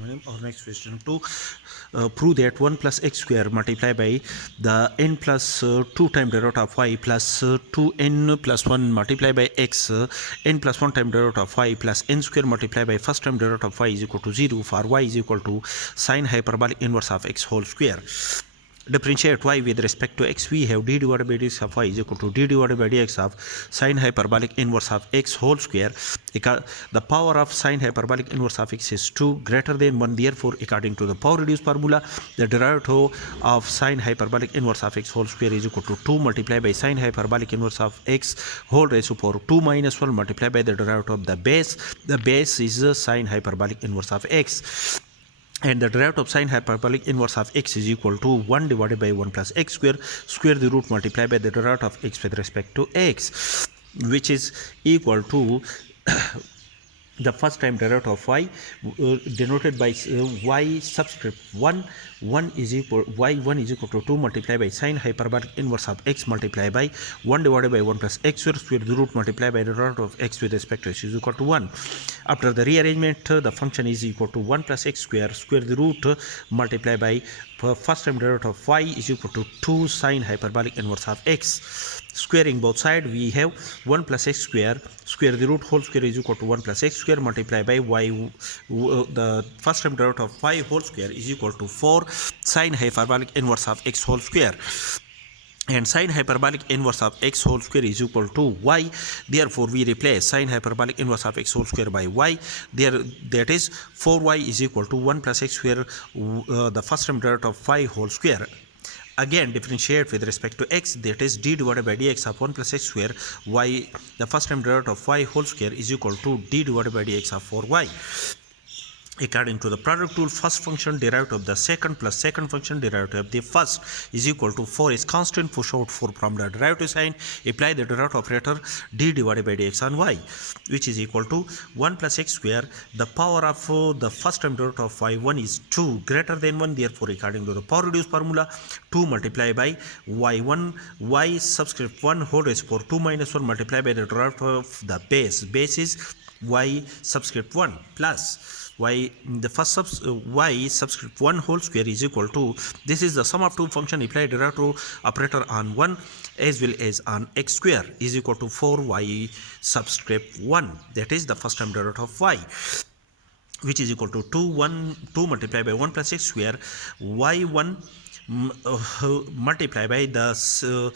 Our next question to prove that 1 plus x square multiplied by the n plus 2 time derivative of y plus 2n plus 1 multiplied by x n plus 1 time derivative of y plus n square multiplied by first time derivative of y is equal to 0 for y is equal to sine hyperbolic inverse of x whole square. Differentiate y with respect to x, we have d divided by dx of y is equal to d divided by dx of sine hyperbolic inverse of x whole square. The power of sine hyperbolic inverse of x is 2 greater than 1. Therefore, according to the power reduced formula, the derivative of sine hyperbolic inverse of x whole square is equal to 2 multiplied by sine hyperbolic inverse of x whole raised to power 2 minus 1 multiplied by the derivative of the base. The base is sine hyperbolic inverse of x. And the derivative of sine hyperbolic inverse of x is equal to 1 divided by 1 plus x square, square the root multiplied by the derivative of x with respect to x, which is equal to the first time derivative of y denoted by y subscript 1 is equal y1 is equal to 2 multiplied by sine hyperbolic inverse of x multiplied by 1 divided by 1 plus x square the root multiplied by the derivative of x with respect to x is equal to 1. After the rearrangement, the function is equal to 1 plus x square the root multiplied by first time derivative of y is equal to 2 sine hyperbolic inverse of x. Squaring both sides, we have 1 plus x square the root whole square is equal to 1 plus x square multiplied by y, the first time derivative of y whole square is equal to 4 sine hyperbolic inverse of x whole square. And sine hyperbolic inverse of x whole square is equal to y. Therefore, we replace sine hyperbolic inverse of x whole square by y. That is 4y is equal to 1 plus x square, the first time derivative of y whole square. Again, differentiate with respect to x, that is d divided by dx of 1 plus x square y, the first time derivative of y whole square is equal to d divided by dx of 4y. According to the product rule, first function derivative of the second plus second function derivative of the first is equal to 4 is constant. Push out 4 from the derivative sign. Apply the derivative operator d divided by dx on y, which is equal to 1 plus x square. The power of the first time derivative of y1 is 2 greater than 1. Therefore, according to the power reduced formula, 2 multiplied by y1 y subscript 1 whole raised to power 2 minus 1 multiplied by the derivative of the base. Base is y subscript 1 plus y, the first y subscript 1 whole square is equal to, this is the sum of two function, apply derivative operator on 1 as well as on x square is equal to 4y subscript 1, that is the first time derivative of y, which is equal to 2 multiplied by 1 plus x square y1 multiply by the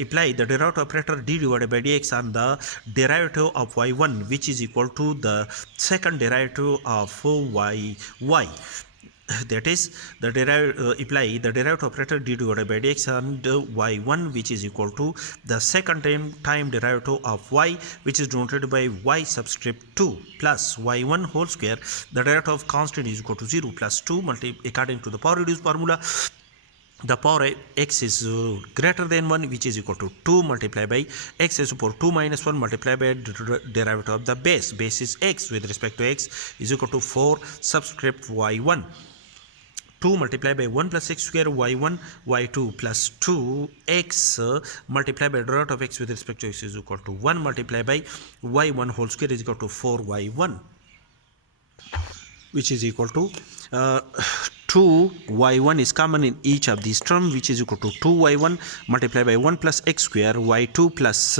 apply the derivative operator d divided by dx on the derivative of y1, which is equal to the second derivative of y. That is the apply the derivative operator d divided by dx on y1, which is equal to the second time derivative of y, which is denoted by y subscript 2 plus y1 whole square. The derivative of constant is equal to 0 plus 2 according to the power reduced formula. The power x is greater than 1, which is equal to 2 multiplied by x is equal to 2 minus 1 multiplied by derivative of the base. Base is x with respect to x is equal to 4 subscript y1. 2 multiplied by 1 plus x square y1 y2 plus 2x multiplied by derivative of x with respect to x is equal to 1 multiplied by y1 whole square is equal to 4y1, which is equal to 2y1 is common in each of these terms, which is equal to 2y1 multiplied by 1 plus x square y2 plus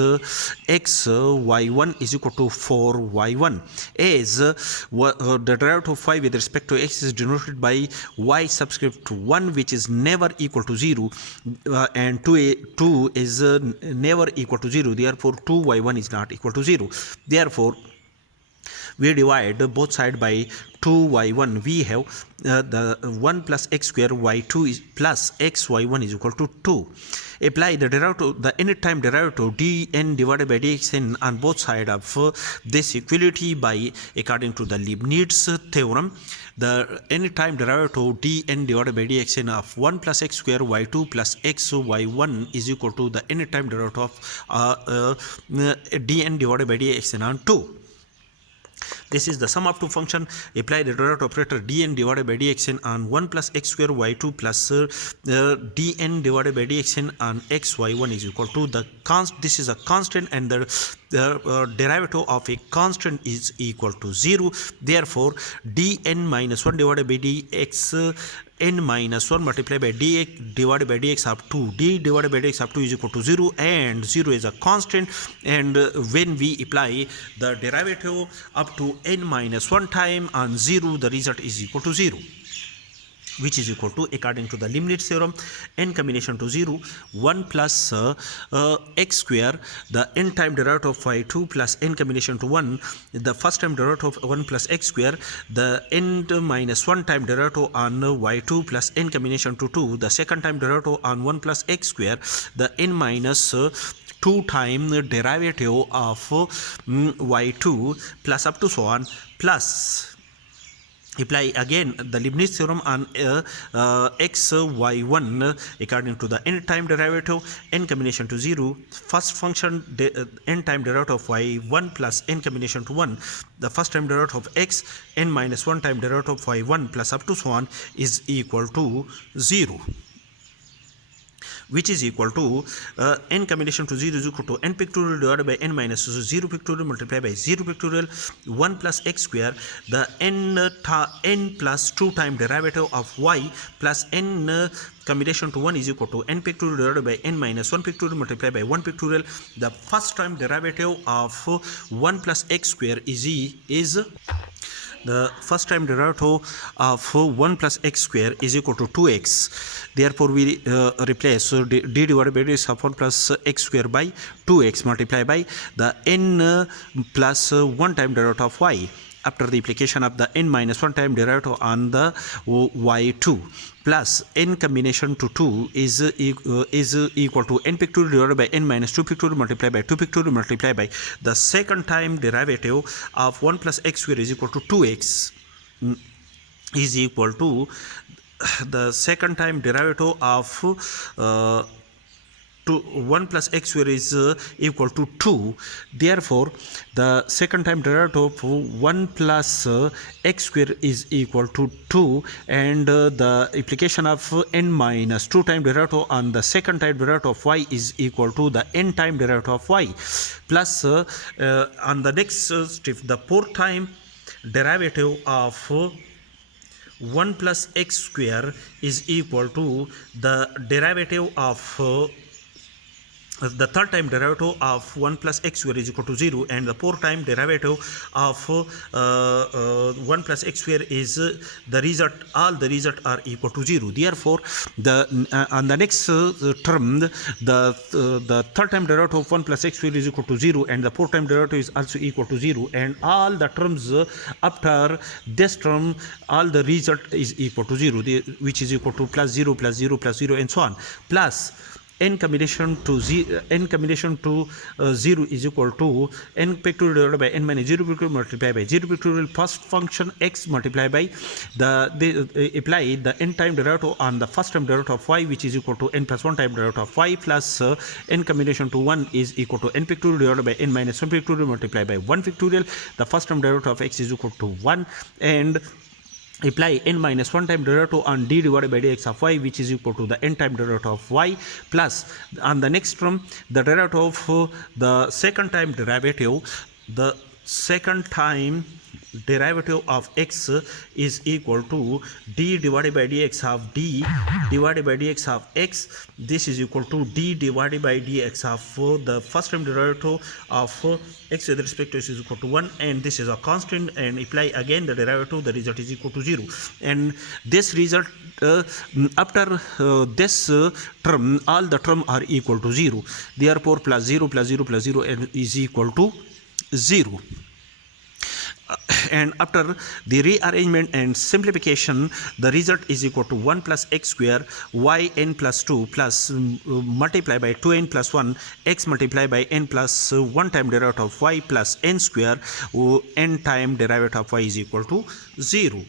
x y1 is equal to 4y1, as the derivative of y with respect to x is denoted by y subscript 1, which is never equal to 0, and 2 is never equal to 0. Therefore, 2y1 is not equal to 0. Therefore, we divide both sides by 2y1. We have the 1 plus x square y2 is plus x y1 is equal to 2. Apply the derivative, the anytime derivative dn divided by dxn on both sides of this equality by according to the Leibnitz theorem. The anytime derivative dn divided by dxn of 1 plus x square y2 plus x y1 is equal to the anytime derivative of dn divided by dxn on 2. This is the sum of two function. Apply the derivative operator dn divided by dxn on 1 plus x square y2 plus dn divided by dxn on x y1 is equal to the this is a constant, and the the derivative of a constant is equal to 0. Therefore, dn minus 1 divided by dx n minus 1 multiplied by dx divided by dx up to d divided by dx up to is equal to 0, and 0 is a constant, and when we apply the derivative up to n minus 1 time on 0, the result is equal to 0, which is equal to, according to the Leibnitz theorem, n combination to 0 1 plus x square, the n time derivative of y2 plus n combination to 1, the first time derivative of 1 plus x square, the n minus 1 time derivative on y2 plus n combination to 2, the second time derivative on 1 plus x square, the n minus 2 time derivative of y2 plus up to so on, plus apply again the Leibniz theorem on x y1 according to the n time derivative n combination to 0, first function n time derivative of y1 plus n combination to 1, the first time derivative of x n minus 1 time derivative of y1 plus up to so on is equal to 0, which is equal to n combination to 0 is equal to n pictorial divided by n minus 0 pictorial multiplied by 0 pictorial 1 plus x square, the n plus 2 time derivative of y plus n combination to 1 is equal to n pictorial divided by n minus 1 pictorial multiplied by 1 pictorial, the first time derivative of 1 plus x square is the first time derivative of 1 plus x square is equal to 2x. Therefore, we replace d divided by dx of 1 plus x square by 2x multiplied by the n plus 1 time derivative of y after the application of the n minus 1 time derivative on the y2 plus n combination to 2 is equal to n pictorial divided by n minus 2 pictorial multiplied by 2 pictorial multiplied by the second time derivative of 1 plus x square is equal to 2x is equal to the second time derivative of 1 plus x square is equal to 2. Therefore, the second time derivative of 1 plus x square is equal to 2, and the application of n minus 2 time derivative on the second time derivative of y is equal to the n time derivative of y, plus on the next step the fourth time derivative of 1 plus x square is equal to the derivative of the third time derivative of 1 plus x square is equal to 0, and the fourth time derivative of 1 plus x square is the result, all the result are equal to 0. Therefore, the on the next term, the third time derivative of 1 plus x square is equal to 0, and the fourth time derivative is also equal to 0, and all the terms after this term, all the result is equal to 0, which is equal to plus 0 plus 0 plus 0 and so on, plus n combination to 0 is equal to n pictorial divided by n minus 0 pictorial multiplied by 0 pictorial first function x multiplied by apply the n time derivative on the first time derivative of y, which is equal to n plus 1 time derivative of y, plus n combination to 1 is equal to n pictorial divided by n minus 1 pictorial multiplied by 1 pictorial, the first time derivative of x is equal to 1, and apply n minus 1 time derivative on d divided by dx of y, which is equal to the n time derivative of y, plus on the next term the derivative of the second time derivative, the second time derivative of x is equal to d divided by dx of d divided by dx of x. This is equal to d divided by dx of the first time derivative of x with respect to x is equal to 1, and this is a constant, and apply again the derivative, the result is equal to 0, and this result after this term, all the term are equal to 0. Therefore, plus 0 plus 0 plus 0 is equal to 0. And after the rearrangement and simplification, the result is equal to 1 plus x square y n plus 2 plus multiply by 2n plus 1 x multiply by n plus 1 time derivative of y plus n square n time derivative of y is equal to 0.